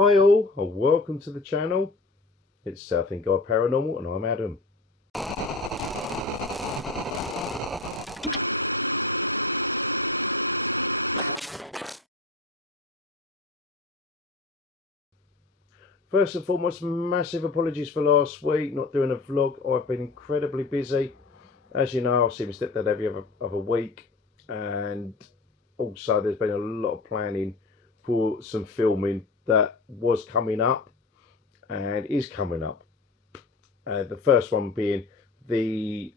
Hi all, and welcome to the channel. It's Southend Guy Paranormal and I'm Adam. First and foremost, massive apologies for last week, not doing a vlog. I've been incredibly busy. As you know, I've seen my stepdad every other week, and also there's been a lot of planning for some filming that was coming up and is coming up. The first one being there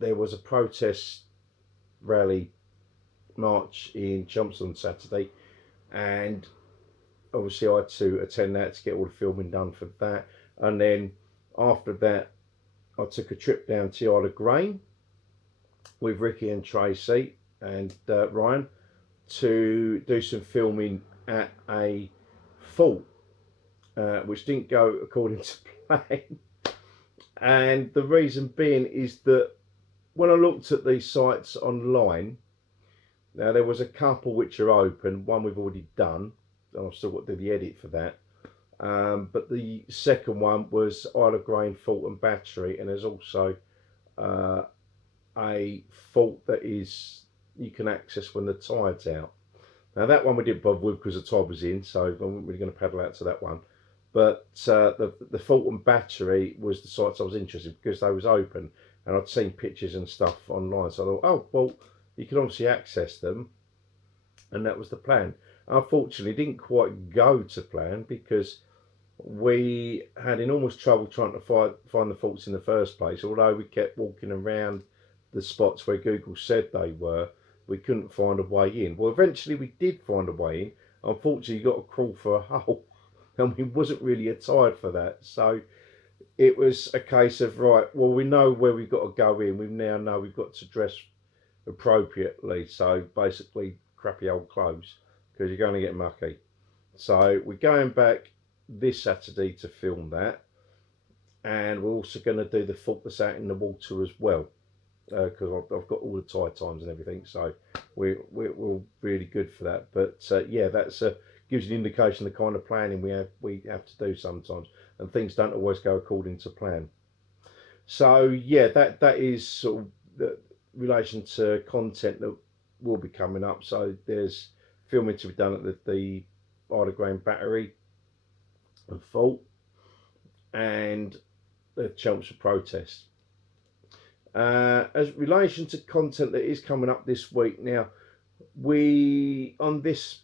was a protest rally march in Chelmsford on Saturday, and obviously I had to attend that to get all the filming done for that. And then after that, I took a trip down to Isle of Grain with Ricky and Tracy and Ryan to do some filming at a fort, which didn't go according to plan. And the reason being is that when I looked at these sites online, now there was a couple which are open, one we've already done, and I've still got to do the edit for that. But the second one was Isle of Grain Fort and Battery, and there's also a fort that is you can access when the tide's out. Now that one we didn't bother with because the tide was in, so I wasn't really going to paddle out to that one. But the Fort and Battery was the sites I was interested in because they was open, and I'd seen pictures and stuff online. So I thought, oh well, you can obviously access them, and that was the plan. Unfortunately, it didn't quite go to plan because we had enormous trouble trying to find the faults in the first place. Although we kept walking around the spots where Google said they were, we couldn't find a way in. Well, eventually we did find a way in. Unfortunately, you got to crawl for a hole, and we wasn't really attired for that. So it was a case of, right, well, we know where we've got to go in. We now know we've got to dress appropriately. So basically, crappy old clothes, because you're going to get mucky. So we're going back this Saturday to film that, and we're also going to do the fort that's out in the water as well, because I've got all the tide times and everything, so we're really good for that. But yeah, that's gives you an indication of the kind of planning we have to do sometimes, and things don't always go according to plan. So yeah, that is sort of the relation to content that will be coming up. So there's filming to be done at the Isle of Grain Battery and Fort, and the Chelmsford protest. As relation to content that is coming up this week, now we on this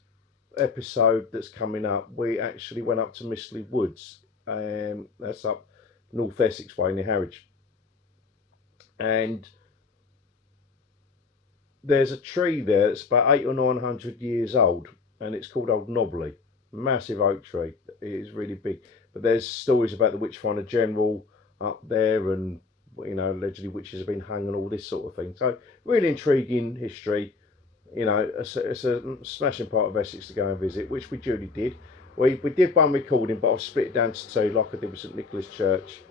episode that's coming up, we actually went up to Mistley Woods. That's up North Essex way near Harwich, and there's a tree there that's about 800 or 900 years old, and it's called Old Knobbly. Massive oak tree. It is really big. But there's stories about the Witchfinder General up there, and allegedly witches have been hung and all this sort of thing. So really intriguing history. It's a smashing part of Essex to go and visit, which we duly did. We did one recording, but I've split it down to two, like I did with St Nicholas Church,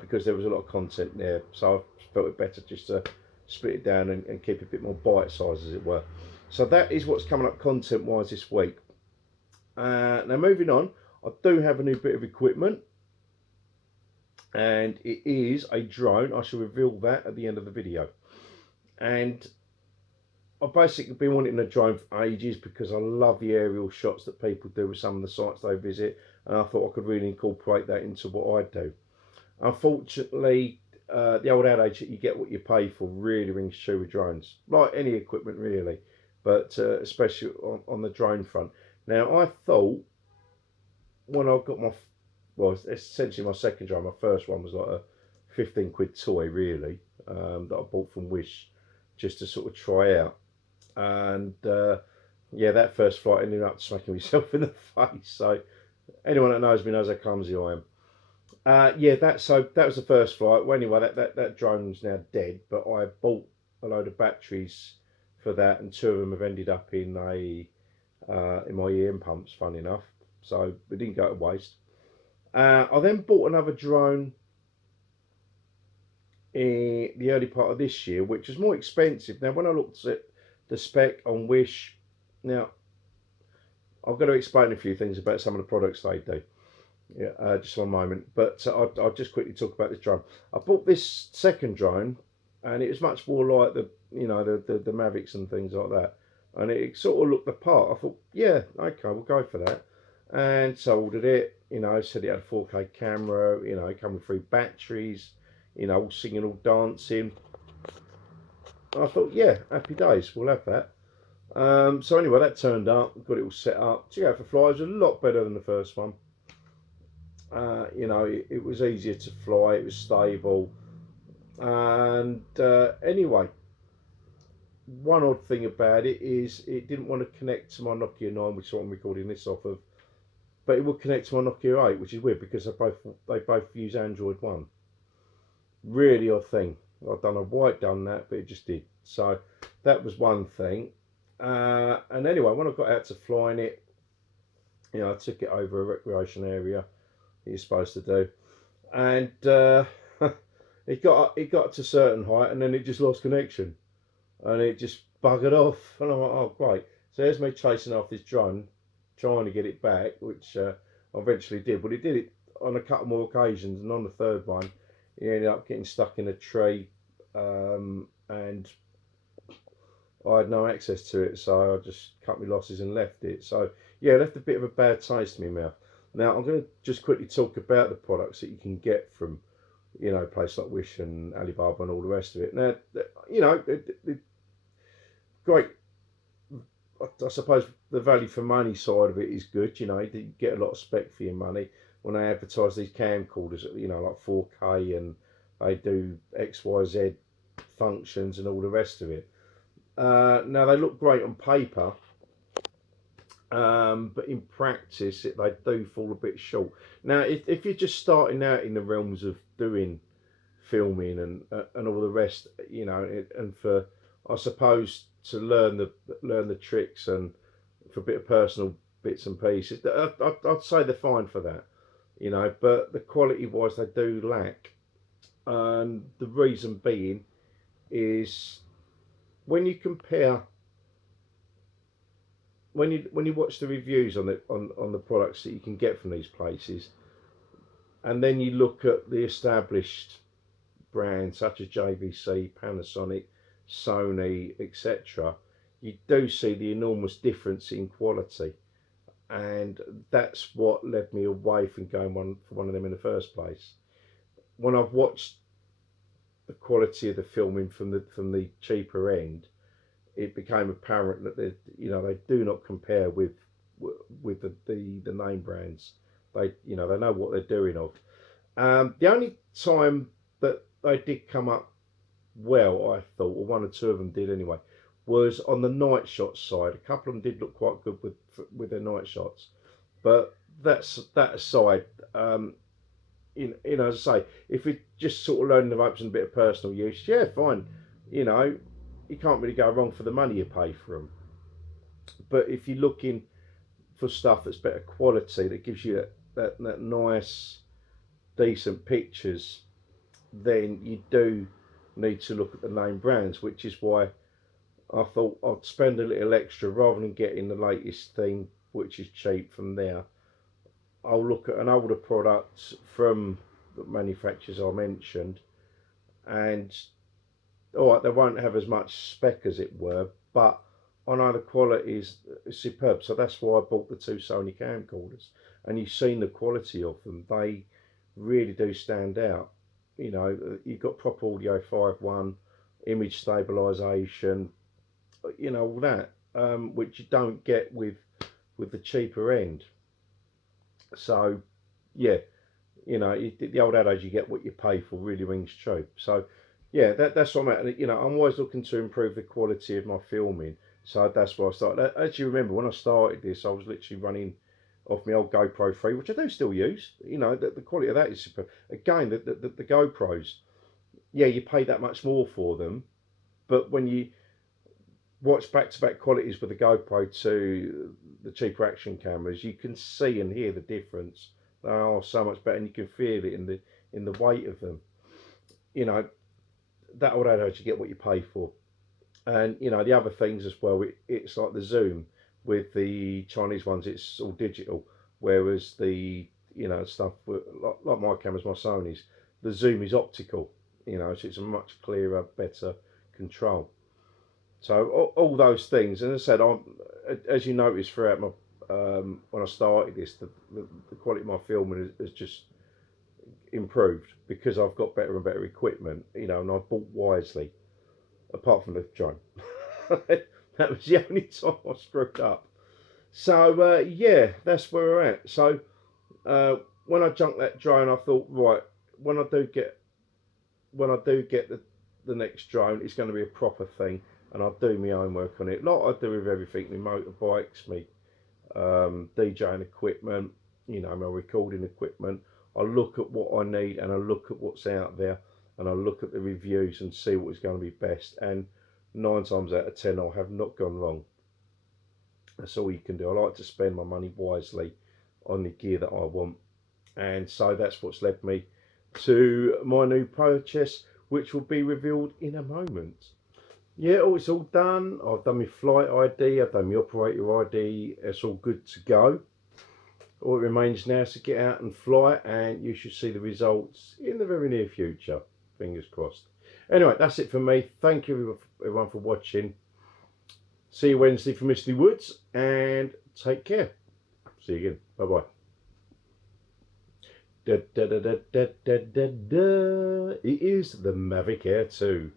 because there was a lot of content there. So I felt it better just to split it down and keep it a bit more bite size, as it were. So that is what's coming up content wise this week. Now moving on, I do have a new bit of equipment, and it is a drone. I shall reveal that at the end of the video. And I've basically been wanting a drone for ages because I love the aerial shots that people do with some of the sites they visit, and I thought I could really incorporate that into what I do. Unfortunately, the old adage that you get what you pay for really rings true with drones, like any equipment really, but especially on the drone front. Now I thought when I got well, essentially my second drone, my first one was like a 15 quid toy really, that I bought from Wish just to sort of try out. And yeah, that first flight ended up smacking myself in the face. So anyone that knows me knows how clumsy I am. Yeah, that was the first flight. Well, anyway, that drone's now dead, but I bought a load of batteries for that, and two of them have ended up in my EM pumps, funny enough. So it didn't go to waste. I then bought another drone in the early part of this year, which was more expensive. Now, when I looked at the spec on Wish, now I've got to explain a few things about some of the products they do. Yeah, just one moment. But I'll just quickly talk about this drone. I bought this second drone, and it was much more like the Mavics and things like that, and it sort of looked the part. I thought, yeah, okay, we'll go for that, and so I ordered it. Said it had a 4K camera. Come with 3 batteries. All singing, all dancing. I thought, yeah, happy days, we'll have that. So anyway, that turned up, got it all set up. To go for flies was a lot better than the first one. It was easier to fly, it was stable. And anyway, one odd thing about it is it didn't want to connect to my Nokia 9, which is what I'm recording this off of, but it would connect to my Nokia 8, which is weird because they both use Android 1. Really odd thing. I don't know why it done that, but it just did. So that was one thing. And anyway, when I got out to flying it, I took it over a recreation area that you're supposed to do, and it got to a certain height, and then it just lost connection, and it just buggered off. And I'm like, oh great! So there's me chasing off this drone, trying to get it back, which I eventually did. But it did it on a couple more occasions, and on the third one, it ended up getting stuck in a tree, and I had no access to it, so I just cut my losses and left it. So yeah, it left a bit of a bad taste in my mouth. Now I'm going to just quickly talk about the products that you can get from, places like Wish and Alibaba and all the rest of it. Now, great. I suppose the value for money side of it is good. You get a lot of spec for your money when they advertise these camcorders. Like 4K, and they do XYZ functions and all the rest of it. Now they look great on paper, but in practice they do fall a bit short. Now if you're just starting out in the realms of doing filming and all the rest, and for, I suppose, to learn the tricks and for a bit of personal bits and pieces, I'd say they're fine for that, but the quality wise they do lack, and the reason being is when you compare, when you watch the reviews on the products that you can get from these places, and then you look at the established brands such as JVC, Panasonic, Sony, etc., you do see the enormous difference in quality, and that's what led me away from going for one of them in the first place. When I've watched the quality of the filming from the cheaper end, it became apparent that they do not compare with the name brands. They know what they're doing of. The only time that they did come up well, I thought, or one or two of them did anyway, was on the night shot side. A couple of them did look quite good with their night shots, but that aside, as I say, if you're just sort of learning the ropes and a bit of personal use, yeah, fine. You can't really go wrong for the money you pay for them. But if you're looking for stuff that's better quality, that gives you that nice, decent pictures, then you do need to look at the name brands, which is why I thought I'd spend a little extra rather than getting the latest thing, which is cheap from there. I'll look at an older product from the manufacturers I mentioned, and all right, they won't have as much spec as it were, but I know the quality is superb. So that's why I bought the 2 Sony camcorders, and you've seen the quality of them. They really do stand out. You've got proper audio 5.1, image stabilization, all that, which you don't get with the cheaper end. So yeah, the old adage, you get what you pay for, really rings true. So yeah, that's what I'm at. I'm always looking to improve the quality of my filming. So that's why I started. As you remember, when I started this, I was literally running off my old GoPro 3, which I do still use. The quality of that is super. Again, the GoPros, yeah, you pay that much more for them, but when you watch back-to-back qualities with the GoPro to the cheaper action cameras, you can see and hear the difference. They are so much better, and you can feel it in the weight of them. That old adage, you get what you pay for. And the other things as well, it's like the zoom. with the Chinese ones, it's all digital, whereas the stuff like my cameras, my Sony's, the zoom is optical. So it's a much clearer, better control. So all those things, and as I said, as you noticed throughout my when I started this, the quality of my filming has just improved because I've got better and better equipment, and I've bought wisely, apart from the drone. That was the only time I screwed up. So yeah, that's where we're at. So when I junked that drone, I thought, right, when I do get the next drone, it's going to be a proper thing, and I'll do my own work on it, like I do with everything: my motorbikes, me DJing equipment, my recording equipment. I look at what I need, and I look at what's out there, and I look at the reviews and see what is going to be best. And 9 times out of 10, I have not gone wrong. That's all you can do. I like to spend my money wisely on the gear that I want, and so that's what's led me to my new purchase, which will be revealed in a moment. Yeah, it's all done. I've done my flight ID, I've done my operator ID. It's all good to go. All it remains now is to get out and fly, and you should see the results in the very near future. Fingers crossed. Anyway, that's it for me. Thank you everyone for watching. See you Wednesday for Misty Woods, and take care. See you again. Bye bye. Da, da, da, da, da, da, da, da. It is the Mavic Air 2.